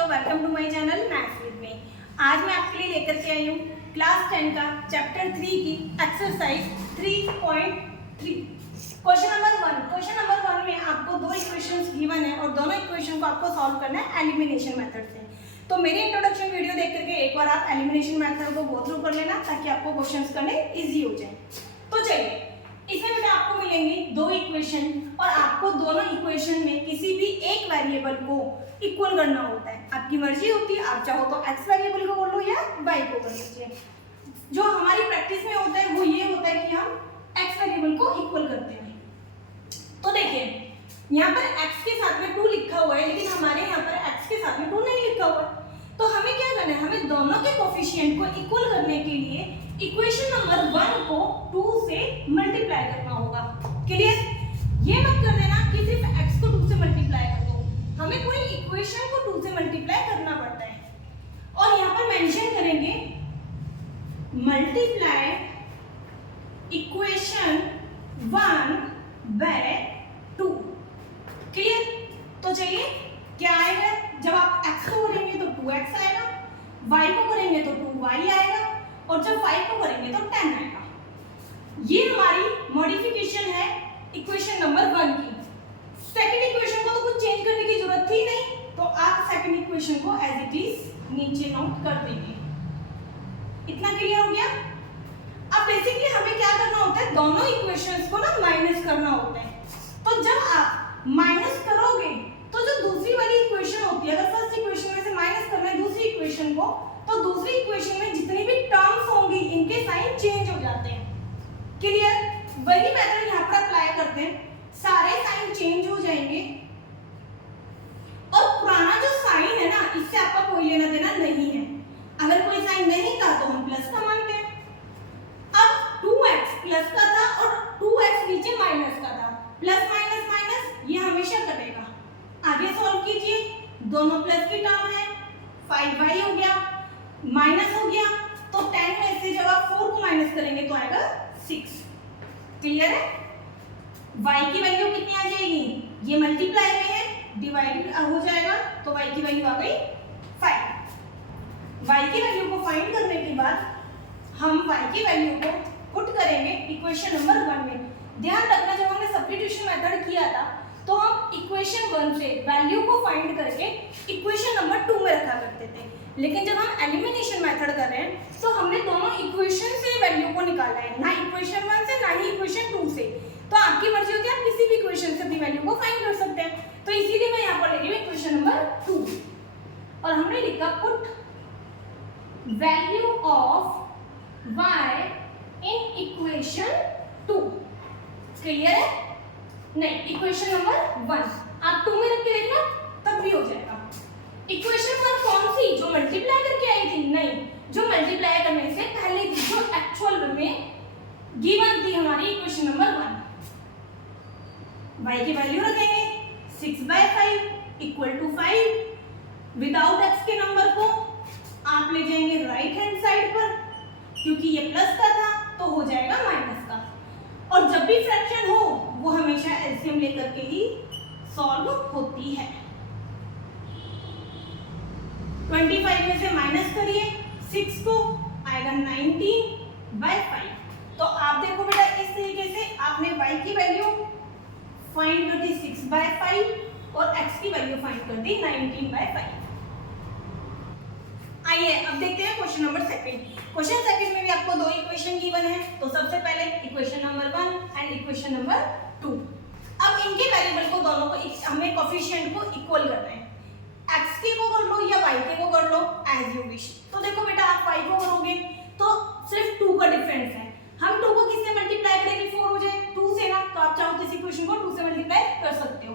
बच्चों, welcome to my channel maths with me. आज मैं आपके लिए लेकर के आई हूँ क्लास 10 का चैप्टर 3 की exercise 3.3 question number 1। Question number 1 में आपको दो इक्वेशंस गिवन है और दोनों इक्वेशन को आपको सॉल्व करना है एलिमिनेशन मेथड से। तो मेरी इंट्रोडक्शन वीडियो देख करके एक बार आप एलिमिनेशन मेथड को गो थ्रू कर लेना ताकि आपको क्वेश्चंस करने इजी हो जाए। तो चलिए, इसमें बेटा आपको मिलेंगी दो इक्वेशन और आपको दोनों इक्वेशन में किसी भी एक वेरिएबल को इक्वल करना होता है। आपकी मर्जी होती है, आप चाहो तो x वेरिएबल को कर लो या y को कर लीजिए। जो हमारी प्रैक्टिस में होता है वो ये होता है कि हम x वेरिएबल को इक्वल करते हैं। तो देखिए, यहाँ पर x के साथ में 2 लिखा हुआ है, लेकिन हमारे यहाँ पर x के साथ में 2 नहीं लिखा हुआ है। तो हमें क्या करना है, हमें दोनों के कोफिशिएंट को इक्वल करने के लिए इक्वेशन नंबर 1 को 2 से मल्टीप्लाई करना होगा। क्लियर? ये मत कर देना कि सिर्फ x को 2 से मल्टीप्लाई कर दो, हमें कोई इक्वेशन को 2 से मल्टीप्लाई करना पड़ता है। और यहाँ पर मेंशन करेंगे मल्टीप्लाई इक्वेशन 1 बाय 2। क्लियर? तो चलिए, क्या आएगा जब आप x को करेंगे तो 2x आएगा, y को करेंगे तो 2y आएगा और जब 5 को करेंगे तो 10 आएगा। ये हमारी मॉडिफिकेशन है इक्वेशन नंबर 1 की। सेकंड इक्वेशन को तो कुछ चेंज करने की जरूरत थी नहीं, तो आप सेकंड इक्वेशन को एज इट इज नीचे नोट कर देंगे। इतना क्लियर हो गया? अब बेसिकली हमें क्या करना होता है, दोनों इक्वेशंस को ना माइनस करना होता है। तो जब आप माइनस करोगे तो जो दूसरी वाली इक्वेशन होती है, अगर फर्स्ट इक्वेशन में से माइनस करना है दूसरी इक्वेशन को, तो दूसरी इक्वेशन में जितनी भी टर्म्स होंगी इनके साइन चेंज हो जाते हैं। क्लियर? वही मेथड यहाँ पर अप्लाई करते हैं, सारे साइन चेंज हो जाएंगे और पुराना जो साइन है ना, इससे आपका कोई लेना देना नहीं है। अगर कोई साइन नहीं था तो हम प्लस का मानते हैं। अब 2x प्लस का था और 2x नीचे माइनस का था, प्लस माइनस माइनस ये हमेशा कटेगा। आगे सॉल्व कीजिए, दोनों प्लस की टर्म है, 5y हो गया, माइनस हो गया, तो 10 में से जब आप 4 को माइनस करेंगे तो आएगा 6। क्लियर है? y की वैल्यू कितनी आ जाएगी, ये मल्टीप्लाई में है, डिवाइड हो जाएगा तो y की वैल्यू आ गई 5। y की वैल्यू को फाइंड करने के बाद हम y की वैल्यू को पुट करेंगे इक्वेशन नंबर 1 में। ध्यान रखना, जब हमने सब्स्टिट्यूशन मेथड किया था तो हम इक्वेशन 1 से वैल्यू को फाइंड करके इक्वेशन नंबर 2 में रखा करते थे, लेकिन जब हम एलिमिनेशन मेथड कर रहे हैं तो हमने दोनों इक्वेशन से वैल्यू को निकाला है, ना इक्वेशन 1 से ना ही इक्वेशन 2 से। तो आपकी मर्जी होती है, आप किसी भी इक्वेशन से अपनी वैल्यू को फाइंड कर सकते हैं। तो इसीलिए मैं यहाँ पर ले रही हूँ इक्वेशन नंबर 2 और हमने लिखा put value of y in equation 2। Clear है? नहीं, इक्वेशन नंबर 1 आप 2 में रख के देखना, तब भी हो जाएगा। इक्वेशन 1 कौन सी, जो मल्टीप्लाई करके आई थी? नहीं, जो मल्टीप्लाई करने से पहले थी, जो एक्चुअल में गिवन थी हमारी इक्वेशन नंबर 1। y की वैल्यू रखेंगे 6/5 इक्वल टू 5। विदाउट x के नंबर को आप ले जाएंगे राइट हैंड साइड पर, क्योंकि ये प्लस का था तो हो जाएगा माइनस का। और जब भी फ्रैक्शन हो वो हमेशा एलसीएम लेकर के ही सॉल्व होती है। 25 में से माइनस करिए 6 को, आएगा 19/5। तो आप देखो बेटा, इस तरीके से आपने y की वैल्यू फाइंड कर दी 6/5 और x की वैल्यू फाइंड कर दी 19/5। आइए अब देखते हैं क्वेश्चन नंबर 2। क्वेश्चन 2 में भी आपको दो इक्वेशन गिवन है। तो सबसे पहले equation number 1 and equation number 2। अब इनके वेरिएबल को दोनों को हमें कोफिशिएंट को इक्वल करना है। x के को कर लो या y के को कर लो, एज यू विश। तो देखो बेटा, आप y को करोगे तो सिर्फ 2 का डिफरेंस है। हम 2 को किससे मल्टीप्लाई करेंगे, 4 हो जाए 2 से ना, तो आप चाहो तो इस इक्वेशन को 2 से मल्टीप्लाई कर सकते हो।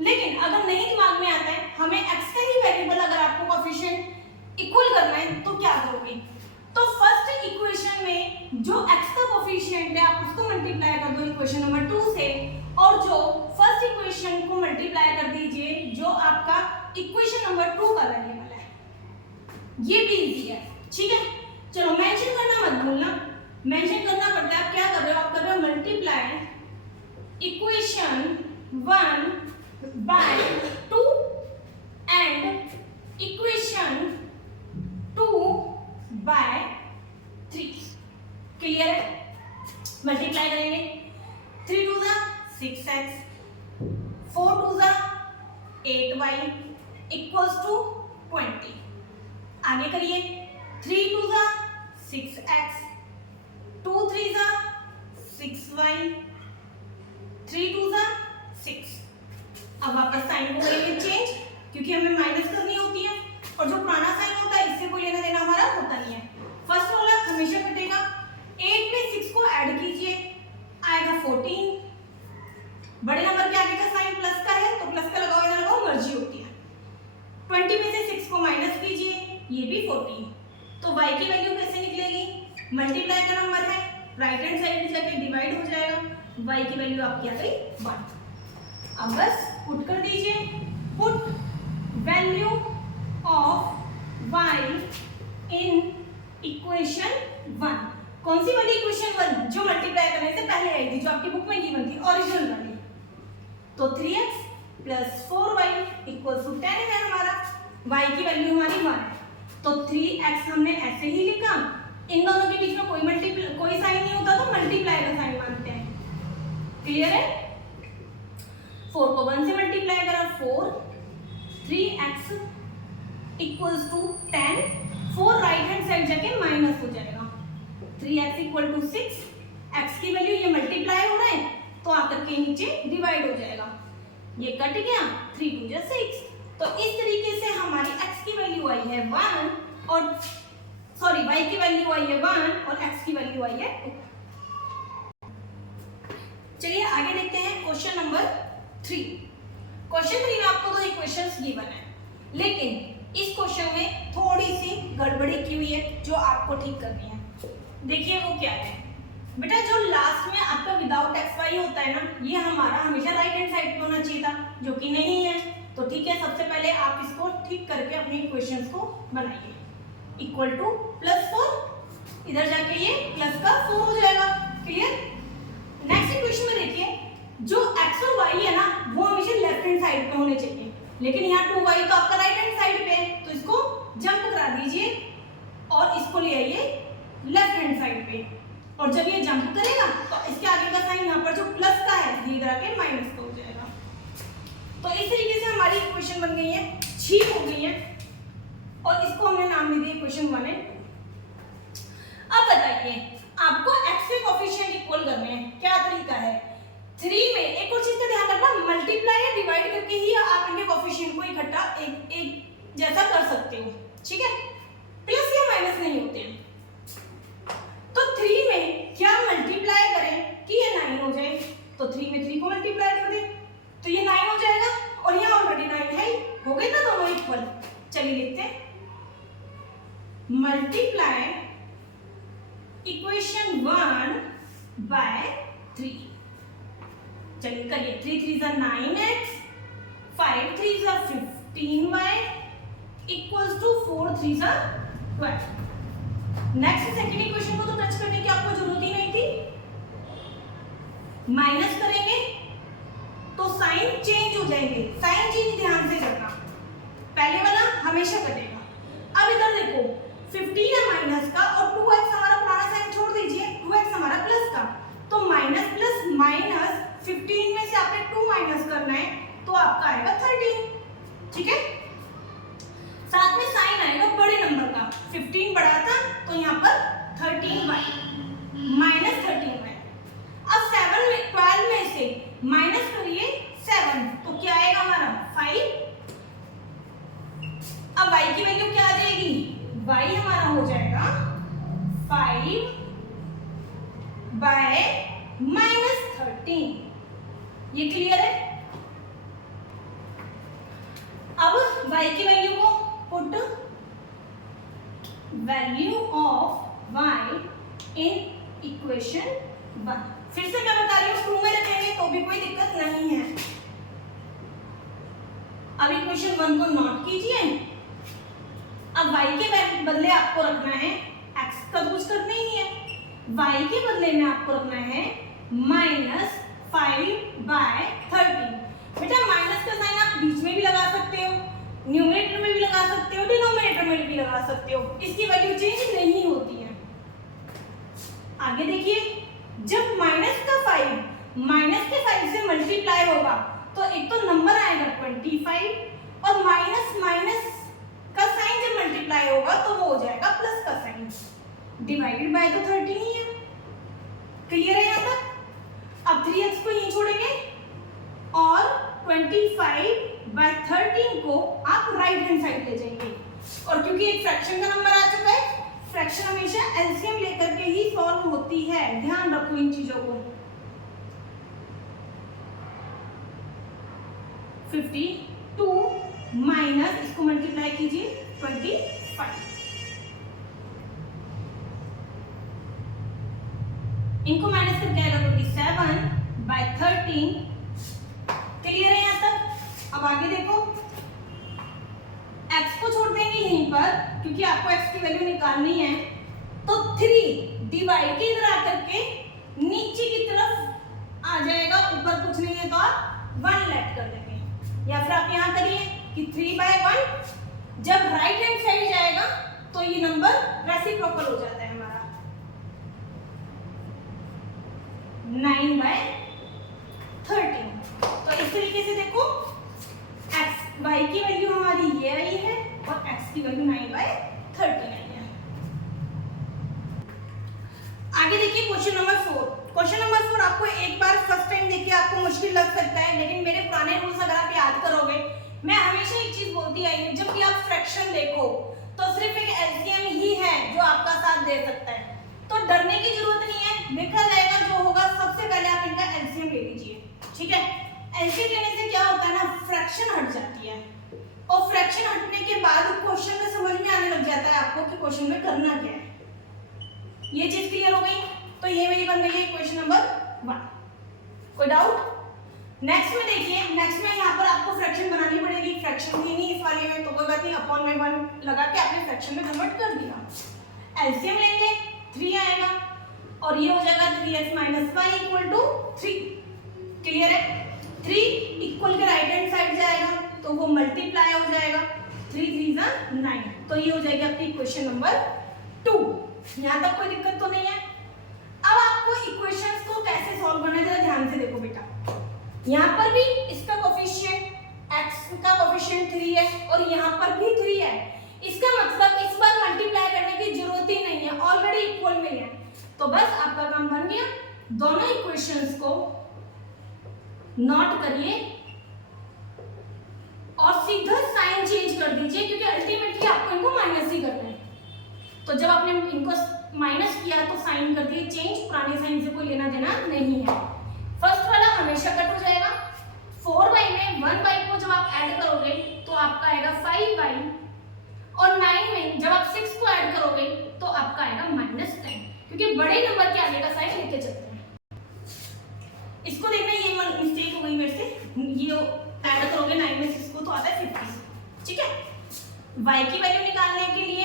लेकिन अगर नहीं दिमाग में आता है, हमें x का ही वेरिएबल अगर आपको कोफिशिएंट इक्वल करना है तो क्या करोगे? तो फर्स्ट इक्वेशन में जो x का कोफिशिएंट है आप उसको मल्टीप्लाई कर दो इक्वेशन नंबर 2 से, और जो फर्स्ट इक्वेशन को मल्टीप्लाई कर दीजिए जो आपका इक्वेशन नंबर 2 का वेरिएबल है। ये भी इजी है, ठीक है? चलो, मेंशन करना मत भूलना, मेंशन करना पड़ता है। आप क्या कर रहे हो, आप कर रहे हो multiply equation 1 by 2 and equation 2 by 3। Clear है? मल्टीप्लाई करेंगे 3 2 6x, 4 2 8y इक्वल्स टू 20। आगे करिए 3 2 6x, 2 3 6y, 3 2 6। अब वापस साइन को करेंगे चेंज, क्योंकि हमें माइनस करनी होती है और जो पुराना साइन होता है इससे कोई लेना देना हमारा होता नहीं है। फर्स्ट वाला हमेशा कटेगा। 8 में 6 को ऐड कीजिए, आएगा 14। बड़े नंबर के आगे का साइन प्लस का है तो प्लस का लगाओ या लगाओ, मर्जी होती है। 20 में से 6 को माइनस कीजिए, ये भी 14। तो y की वैल्यू कैसे निकलेगी? मल्टीप्लाई का नंबर है, राइट हैंड साइड जाके डिवाइड हो जाएगा, y की वैल्यू आपकी आ गई 1। अब बस पुट कर दीजिए, put value of y in equation 1। कौन सी वाली इक्वेशन 1? जो मल्टीप्लाई करने से पहले आई थी, जो आपकी बुक में गिवन थी, ओरिजिनल वाली। तो 3x plus 4y equal to 10 है हमारा, y की वैल्यू हमारी 1 है। तो 3x हमने ऐसे ही लिखा, इन दोनों के बीच में कोई साइन नहीं होता तो मल्टीप्लाई का साइन मानते हैं। क्लियर है? 4 को 1 से मल्टीप्लाई करा, 4 3x equals to 10। 4 right hand side जाके माइनस हो जाएगा, 3x इक्वल टू 6। x की वैल्यू ये मल्टीप्लाई हो रहा है तो आकर के नीचे डिवाइड हो जाएगा, ये कट गया, 3 2 6। तो इस तरीके से हमारी x की वैल्यू आई है 1 और सॉरी y की वैल्यू आई है 1 और x की वैल्यू आई है 2। चलिए आगे देखते हैं क्वेश्चन नंबर 3। क्वेश्चन 3 में आपको दो इक्वेशंस गिवन है, लेकिन इस क्वेश्चन में थोड़ी सी गड़बड़ी की हुई है जो आपको ठीक करनी है। देखिए वो क्या है बेटा, जो लास्ट में आपका विदाउट एक्स वाई होता है ना, ये हमारा हमेशा राइट हैंड साइड पे होना चाहिए था, जो कि नहीं है। तो ठीक है, सबसे पहले आप इसको ठीक करके अपने इक्वेशंस को बनाइए। इक्वल टू +4, इधर जाके ये प्लस का 4 हो जाएगा। क्लियर? नेक्स्ट इक्वेशन में देखिए, जो x और y है ना वो हमेशा लेफ्ट हैंड साइड पे होने चाहिए, लेकिन यहाँ 2y तो आपका राइट हैंड साइड पे है, तो इसको जंप करा दीजिए और इसको ले आइए लेफ्ट हैंड साइड पे। और जब ये जंप करेगा तो इसके आगे का साइन यहाँ पर जो प्लस का है ये इधर आके माइनस का हो जाएगा। तो इस तरीके से हमारी इक्वेशन बन गई है, 6 हो गई है और इसको हमने नाम दे दिया इक्वेशन 1 है। अब बताइए आपको x के कोएफिशिएंट इक्वल करने हैं, क्या तरीका है? 3 में एक और चीज का ध्यान रखना, मल्टीप्लाई या डिवाइड करके ही आप इनके कोएफिशिएंट को इकट्ठा एक जैसा कर सकते हो, ठीक है? प्लस या माइनस नहीं होते हैं। तो 3 में क्या मल्टीप्लाई करें कि ये 9 हो जाए? तो 3 में 3 को मल्टीप्लाई कर दें तो ये 9 हो जाएगा और यहाँ ऑलरेडी 9 है, हो गए ना दोनों इक्वल। चलिए लिखते हैं, मल्टीप्लाई इक्वेशन 1 बाय 3। चलिए करिए, 3 3 = 9x, 5 3 = 15y equals to 4 3 = 12। Next second equation को तो टच करने की आपको जरूरत ही नहीं थी। माइनस करेंगे तो साइन चेंज हो जाएंगे, साइन चेंज ध्यान से करना, पहले वाला हमेशा कटेगा। अब इधर देखो, 15 है माइनस का और 2x हमारा पुराना साइन छोड़ दीजिए, 2x हमारा प्लस का, तो माइनस प्लस माइनस 15 में से आपने 2 माइनस करना है तो आपका आएगा 13, ठीक है? साथ में साइन आएगा बड़े नंबर का, 15 बड़ा था तो यहाँ पर 13y माइनस 13y। अब 7 में 12 में से माइनस करिए 7 तो क्या आएगा हमारा 5। अब y की वैल्यू क्या आ जाएगी? y हमारा हो जाएगा 5 बाय -13। ये क्लियर है? अब y की वैल्यू को put value of y in equation 1। फिर से मैं बता रही हूँ, 2 में रखेंगे तो भी कोई दिक्कत नहीं है। अब इक्वेशन 1 को नोट कीजिए। अब y के बदले आपको रखना है, x का कुछ करना ही नहीं है, y के बदले में आपको रखना है -5/13। बेटा माइनस का साइन आप बीच में भी लगा सकते हो, न्यूमरेटर में भी लगा सकते सकते हो, डिनोमिनेटर में भी लगा सकते हो, इसकी वैल्यू चेंज नहीं होती है। आगे देखिए, जब माइनस के 5 से मल्टीप्लाई होगा तो एक तो नंबर आएगा 25 और माइनस माइनस का साइन जब मल्टीप्लाई होगा तो वो हो जाएगा प्लस का साइन। डिवाइडेड बाय तो 13 ही है। क्लियर है यहाँ तक? अब 3x को यहीं छोड़ेंगे और 25/13 को आप राइट हैंड साइड ले जाएंगे। और क्योंकि एक फ्रैक्शन का नंबर आ चुका है, फ्रैक्शन हमेशा एलसीएम लेकर के ही सॉल्व होती है, ध्यान रखो इन चीजों को। 52 माइनस इसको मल्टीप्लाई कीजिए 25, इनको माइनस करके आएगा 27/13। क्लियर है यहाँ तक? अब आगे देखो, x को छोड़ देंगे यहीं पर क्योंकि आपको x की वैल्यू निकालनी है। तो 3 डिवाइड के इधर आकर के नीचे की तरफ आ जाएगा, ऊपर कुछ नहीं है तो आप 1 लेट कर देंगे, या फिर आप यहाँ करिए कि 3/1 जब राइट हैंड साइड जाएगा तो ये नंबर रेसिप्रोकल हो जाता है हमारा 9/13। तो इस तरीके से देखो x y की वैल्यू हमारी ये आई है और x की वैल्यू 9/13 आई है। आगे देखिए क्वेश्चन नंबर 4। क्वेश्चन नंबर 4 आपको एक बार फर्स्ट टाइम देखिए आपको मुश्किल लग सकता है, लेकिन मेरे पुराने रूल्स अगर आप याद करोगे, मैं हमेशा एक चीज बोलती आई हूं, जब भी आप फ्रैक्शन देखो तो सिर्फ एक एलसीएम ही है जो आपका साथ दे सकता है, तो डरने की जरूरत नहीं है, देखा जाएगा जो होगा। सबसे पहले आप इनका एलसीएम ले लीजिए, ठीक है? एलसीएम लेने से क्या होता है ना, फ्रैक्शन हट जाती है, और फ्रैक्शन हटने के बाद क्वेश्चन में समझ में आने लग जाता है आपको कि क्वेश्चन में करना क्या है। ये चीज क्लियर हो गई? तो ये मेरी बन गई है क्वेश्चन नंबर 1। कोई डाउट? नेक्स्ट में देखिए, नेक्स्ट में यहाँ पर आपको फ्रैक्शन बनानी पड़ेगी, फ्रैक्शन थी नहीं इस वाले में तो कोई बात नहीं, अपॉन में 1 लगा के आपने फ्रैक्शन में कन्वर्ट कर दिया। एलसीएम लेंगे 3 आएगा और ये हो जाएगा 3x - y = 3। क्लियर है? 3 इक्वल के राइट हैंड साइड जाएगा तो वो मल्टीप्लाई हो जाएगा, 3 3 = 9। तो ये हो जाएगी आपकी इक्वेशन नंबर 2। यहाँ तक कोई दिक्कत तो नहीं है? अब आपको इक्वेशंस को कैसे सॉल्व करना है जरा ध्यान से देखो बेटा। यहाँ पर भी इसका कोफिशिएंट x का कोफिशिएंट 3 है और यहाँ पर भी 3 है, इसका मतलब इस बार मल्टीप्लाई करने की जरूरत ही नहीं है, ऑलरेडी इक्वल में है। तो बस आपका काम बन गया, दोनों इक्वेशंस को नोट करिए और सीधा साइन चेंज कर दीजिए, क्योंकि अल्टीमेटली आपको इनको माइनस ही करना है। तो जब आपने इनको माइनस किया तो साइन कर दिए चेंज, पुराने साइन से कोई लेना देना नहीं है। फर्स्ट वाला हमेशा कट हो जाएगा। 4y में 1y को जब आप ऐड करोगे तो आपका आएगा 5y, और 9 में जब आप 6 को ऐड करोगे तो आपका आएगा -10, क्योंकि बड़े नंबर के आगे का साइन लेके चलते हैं। इसको देखना, ये मिस्टेक हो गई मेरे से, ये ऐड करोगे 9 में 6 को तो आता है 50। ठीक है? y की वैल्यू निकालने के लिए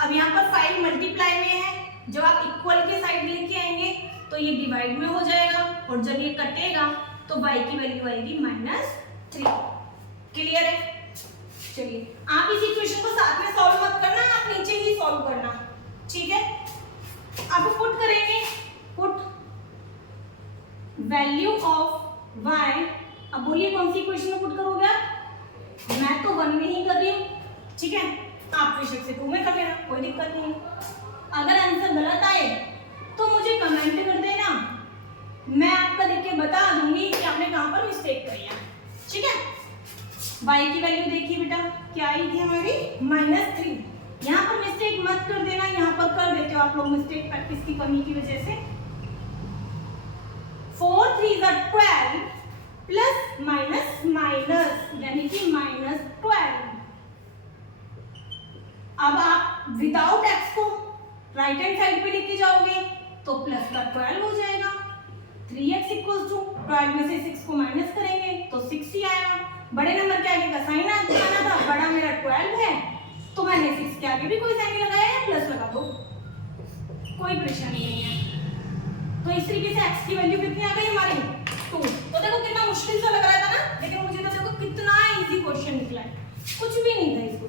अब यहाँ पर 5 मल्टीप्लाई में है, जब आप इक्वल के साइड लेके आएंगे तो ये डिवाइड में हो जाएगा, और जब ये कटेगा तो y की वैल्यू आएगी -3। क्लियर है? चलिए आप इस इक्वेशन को साथ में सॉल्व मत करना, आप नीचे ही सॉल्व करना, ठीक है? अब पुट करेंगे, पुट वैल्यू ऑफ y। अब बोलिए कौन सी इक्वेशन में पुट करोगे आप? मैं तो 1 में ही कर रही हूँ, ठीक है? आप बेशक से 2 में कर लेना, कोई दिक्कत नहीं। अगर आंसर गलत आए तो मुझे कमेंट कर देना, मैं आपका देख के बता दूंगी कि आपने कहां पर मिस्टेक करी है, ठीक है? y की वैल्यू देखिए बेटा, क्या आई थी हमारी? -3। यहाँ पर मिस्टेक मत कर देना, यहाँ पर कर देते हो आप लोग मिस्टेक प्रैक्टिस की कमी की वजह से। 4 3 = 12 प्लस माइनस माइनस यानी कि -12। अब आप विदाउट x को राइट हैंड साइड पे लेके जाओगे तो प्लस का 12 हो जाएगा। 3x = 12 में से 6 को माइनस करेंगे तो 6 ही आएगा। बड़े नंबर के आगे का साइन आना था, बड़ा मेरा 12 है तो मैंने 6 के आगे भी कोई साइन लगाया है, प्लस लगा दो, कोई परेशानी नहीं है। तो इस तरीके से x की वैल्यू कितनी आ गई हमारी? 2। तो देखो कितना मुश्किल सा लग रहा था ना, लेकिन मुझे तो देखो कितना इजी क्वेश्चन निकला है, कुछ भी नहीं था इसको।